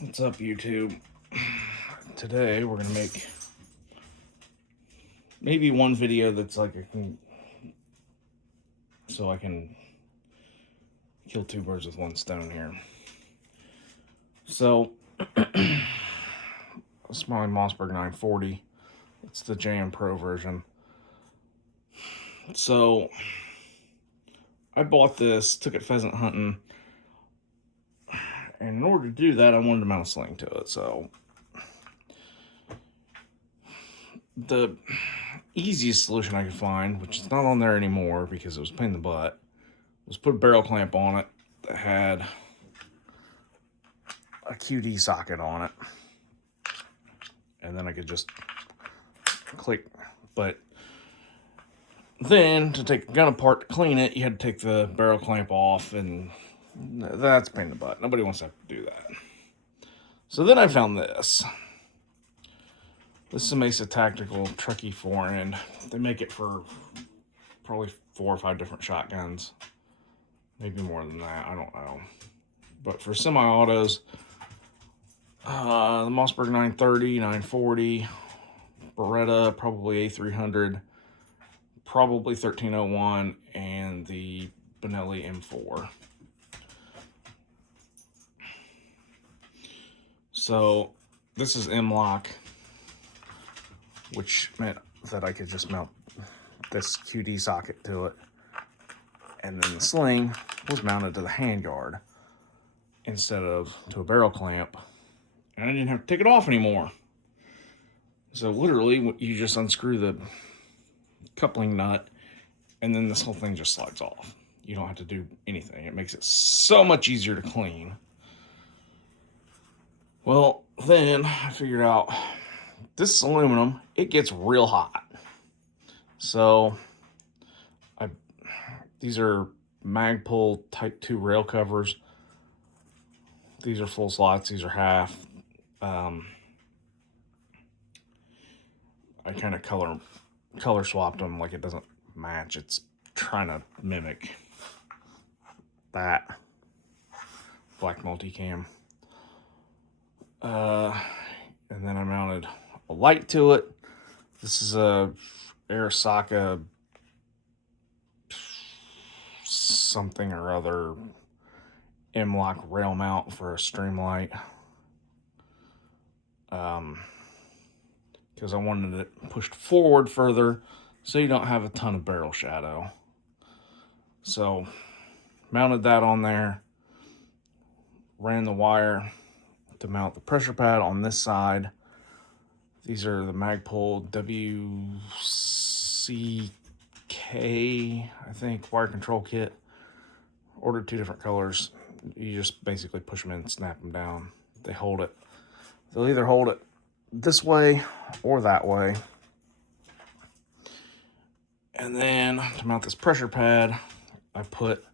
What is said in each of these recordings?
What's up, YouTube? Today we're gonna make maybe one video that's like so I can kill two birds with one stone here. So it's my Mossberg 940. It's the JM Pro version. So I bought this, took it pheasant hunting, and in order to do that, I wanted to mount a sling to it. So the easiest solution I could find, which is not on there anymore because it was a pain in the butt, was put a barrel clamp on it that had a QD socket on it, and then I could just click. But then to take the gun apart to clean it, you had to take the barrel clamp off, and that's a pain in the butt. Nobody wants to have to do that. So then I found this. This is a Mesa Tactical Truckee 4-end. They make it for probably 4 or 5 different shotguns. Maybe more than that, I don't know. But for semi-autos, the Mossberg 930, 940, Beretta, probably A300, probably 1301, and the Benelli M4. So this is M-lock, which meant that I could just mount this QD socket to it. And then the sling was mounted to the handguard instead of to a barrel clamp. And I didn't have to take it off anymore. So literally, you just unscrew the coupling nut, and then this whole thing just slides off. You don't have to do anything. It makes it so much easier to clean. Well, then I figured out this is aluminum. It gets real hot. So these are Magpul Type 2 rail covers. These are full slots. These are half. I kind of color swapped them like it doesn't match. It's trying to mimic that black multicam. And then I mounted a light to it. This is a Arasaka something or other M-lock rail mount for a stream light. Because I wanted it pushed forward further so you don't have a ton of barrel shadow. So mounted that on there, ran the wire to mount the pressure pad on this side. These are the Magpul WCK, I think, wire control kit. Ordered 2 different colors. You just basically push them in and snap them down. They hold it. They'll either hold it this way or that way. And then to mount this pressure pad, I put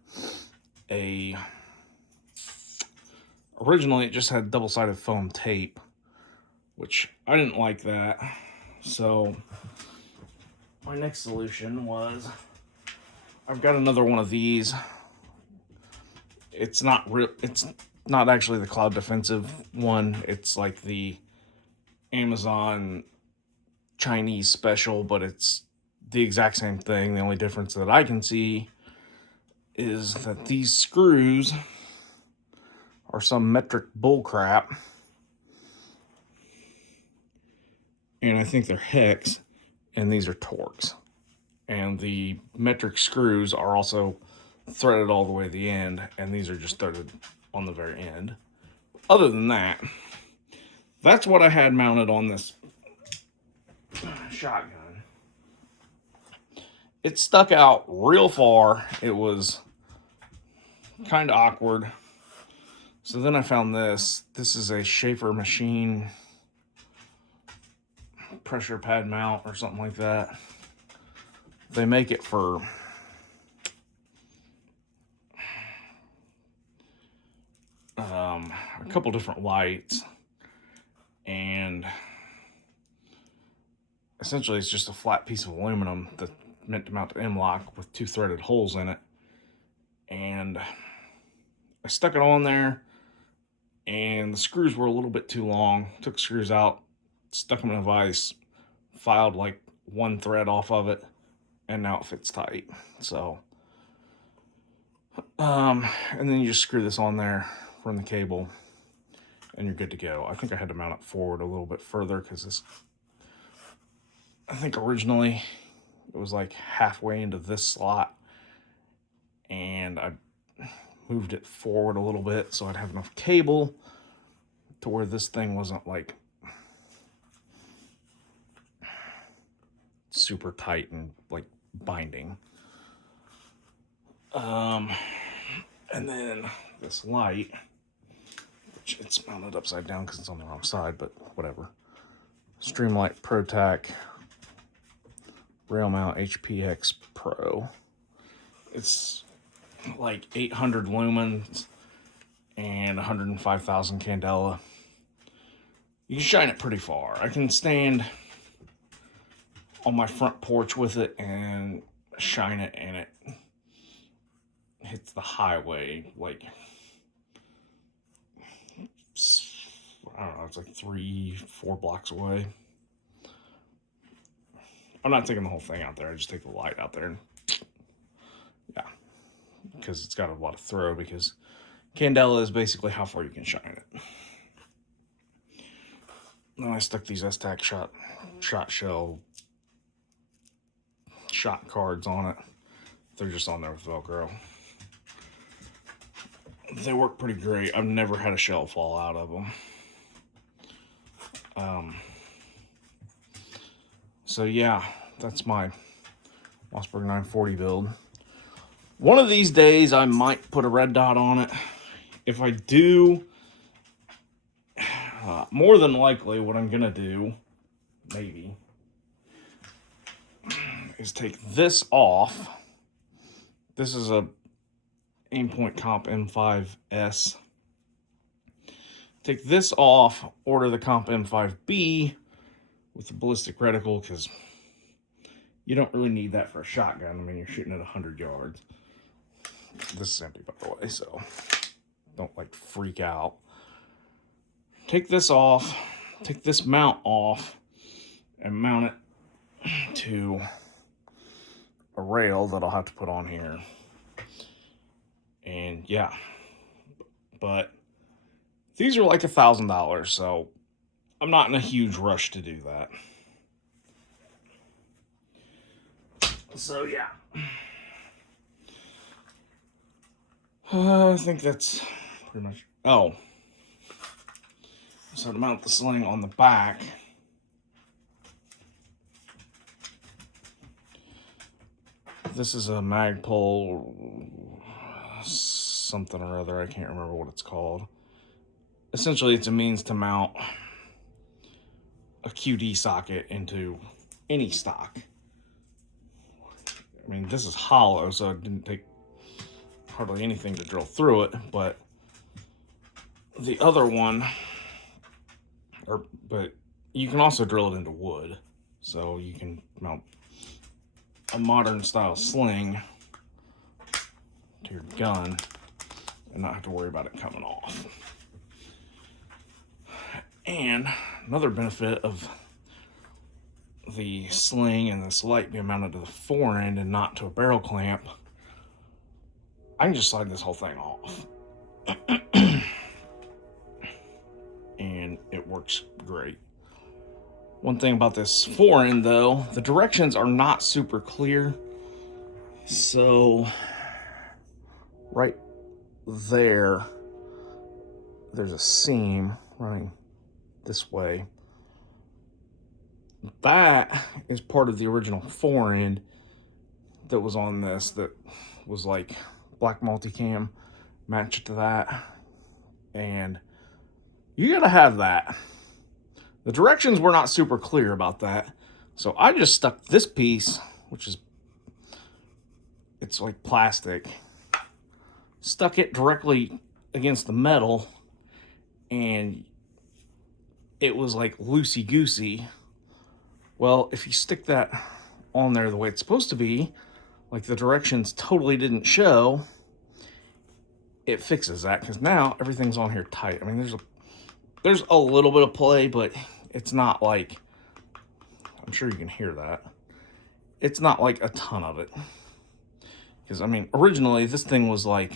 originally it just had double-sided foam tape, which I didn't like that. So my next solution was I've got another one of these. It's not actually the Cloud Defensive one. It's like the Amazon Chinese special, but it's the exact same thing. The only difference that I can see is that these screws are some metric bullcrap, and I think they're hex, and these are Torx. And the metric screws are also threaded all the way to the end, and these are just threaded on the very end. Other than that, that's what I had mounted on this shotgun. It stuck out real far. It was kind of awkward. So then I found this. This is a Schaefer machine pressure pad mount or something like that. They make it for a couple different lights, and essentially it's just a flat piece of aluminum that's meant to mount to M-lock with 2 threaded holes in it. And I stuck it on there, and the screws were a little bit too long. Took screws out, stuck them in a vise, filed like one thread off of it, and now it fits tight. So, and then you just screw this on there, run the cable, and you're good to go. I think I had to mount it forward a little bit further because this, I think originally it was like halfway into this slot, and I moved it forward a little bit so I'd have enough cable to where this thing wasn't like super tight and like binding. And then this light, which it's mounted upside down because it's on the wrong side, but whatever. Streamlight ProTac rail mount HPX Pro. It's like 800 lumens and 105,000 candela. You can shine it pretty far. I can stand on my front porch with it and shine it, and it hits the highway like, I don't know, it's like 3-4 blocks away. I'm not taking the whole thing out there. I just take the light out there. And yeah, because it's got a lot of throw, because candela is basically how far you can shine it. Then I stuck these S-Tac shot shell shot cards on it. They're just on there with Velcro. They work pretty great. I've never had a shell fall out of them. So yeah, that's my Mossberg 940 build. One of these days I might put a red dot on it. If I do, more than likely what I'm gonna do, maybe, is take this off. This is a Aimpoint Comp M5S. Take this off, order the Comp M5B with the ballistic reticle, because you don't really need that for a shotgun. I mean, you're shooting at 100 yards. This is empty, by the way, so don't like freak out. Take this off, take this mount off, and mount it to a rail that I'll have to put on here. And yeah, but these are like $1,000, so I'm not in a huge rush to do that. So yeah, I think that's pretty much. Oh, so to mount the sling on the back, this is a Magpul something or other. I can't remember what it's called. Essentially, it's a means to mount a QD socket into any stock. I mean, this is hollow, so it didn't take hardly anything to drill through it, but the other one, but you can also drill it into wood, so you can mount a modern style sling to your gun and not have to worry about it coming off. And another benefit of the sling and this light being mounted to the fore end and not to a barrel clamp, I can just slide this whole thing off. And it works great. One thing about this fore end though, the directions are not super clear. So right there, there's a seam running this way. That is part of the original fore end that was on this, that was like black multicam, match it to that, and you gotta have that. The directions were not super clear about that, so I just stuck this piece, which is, it's like plastic, stuck it directly against the metal, and it was like loosey-goosey. Well, if you stick that on there the way it's supposed to be, like the directions totally didn't show, it fixes that, because now everything's on here tight. I mean, there's a little bit of play, but it's not like, I'm sure you can hear that. It's not like a ton of it. Because, I mean, originally this thing was like,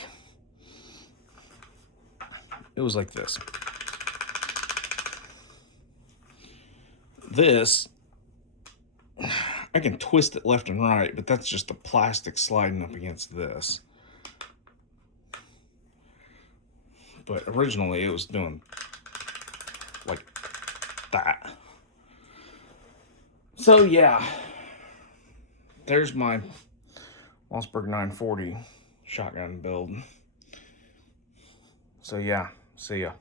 it was like this. This, I can twist it left and right, but that's just the plastic sliding up against this. But originally it was doing like that. So yeah, there's my Mossberg 940 shotgun build. So yeah, see ya.